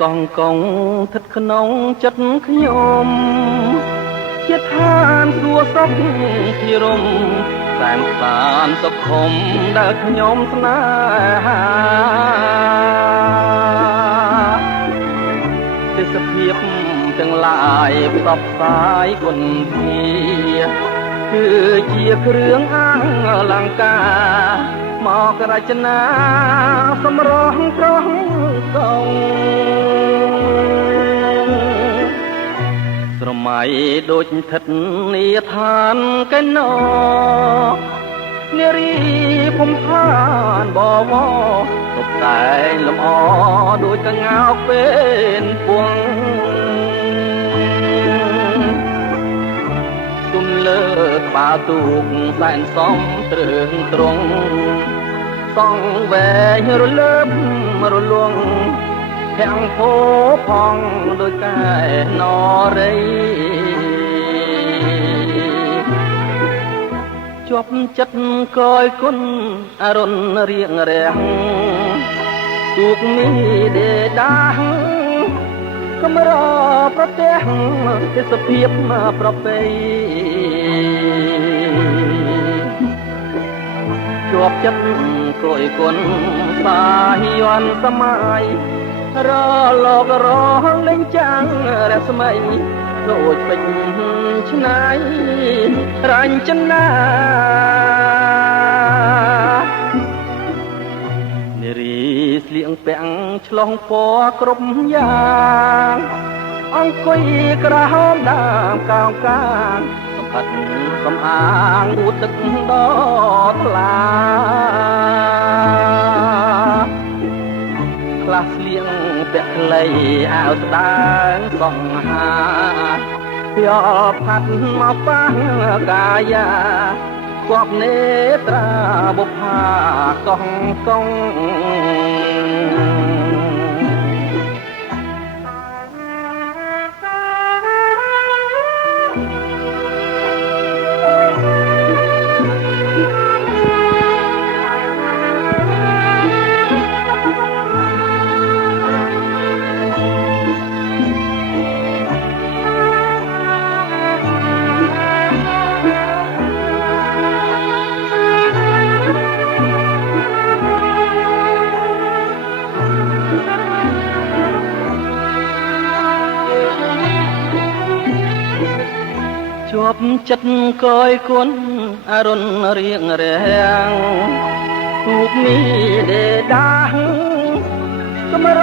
កងកងស្ថិតក្នុងចិត្តខ្ញុំជាឋានសួគ៌សុខជារមតែនស្តានសុខុមដែលខ្ញុំស្នេហាទេសភាពទាំងឡាយផ្សព្វផ្សាយគុណធាគឺជាគ្រឿងអលង្ការមករចនាសម្រស់ប្រោះកងស្រមៃដូចស្ថិតនាឋានកែណោនារីភូមិឋានបវរតុបតែងលម្អដូចកងោកពេលពួងទុំលើក្បាលទូកសែនសំត្រឹងត្រង់សងវែងរលើបរលួងភាំងពោផងដូចកែនរីជាប់ចិត្តកយគុណអរុនរៀងរាំងទូកនេះដេដាស់កំរប្រទេសទេសភាពប្រពៃជាប់ចិត្តគយគុណសាយ័នសម័យរលករលេងចាំងរស្មីដូចពេញឆ្នៃរញ្ចនានារីស្លៀងពាំងឆ្លងពណ៌គ្រប់យ៉ាងអង្គុយក្រហមដើមកោងកាងសម្បត្តិសំអាងងូតទឹកដ៏ថ្លាខ្លះស្លៀងពាក់ខ្លីអាវស្ដើងសង្ហាពីអផាត់មកប៉ះកាយាគប់នេត្រាបុប្ផាកងកងជាប់ចិត្តកយគុណអរុនរៀងរាំងទូកនេះដេដាស់កម្រ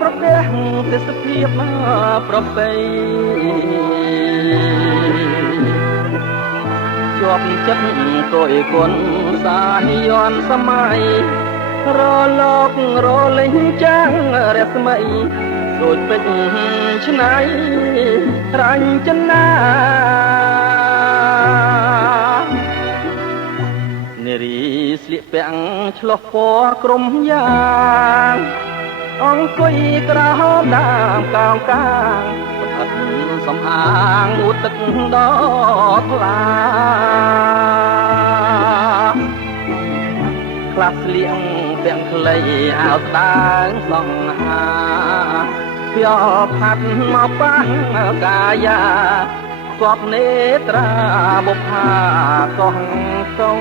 ប្រទេសទេសភាពប្រពៃជាប់ចិត្តកយគុណសាយ័នសម័យរលករលេងចាំងរស្មីដូចពេជ្រឆ្នៃរញ្ចនានារីស្លៀកពាំងឆ្លុះពណ៌ក្រុមយ៉ាងអង្គុយក្រហមដើមកោងកាងសម្បត្តិសំអាងងូតទឹកដ៏ថ្លាខ្លះស្លៀងពាំងខ្លីអាវស្ដើងសង្ហាពីអផាត់មកប៉ះកាយាគប់នេត្រាបុប្ផាកងកង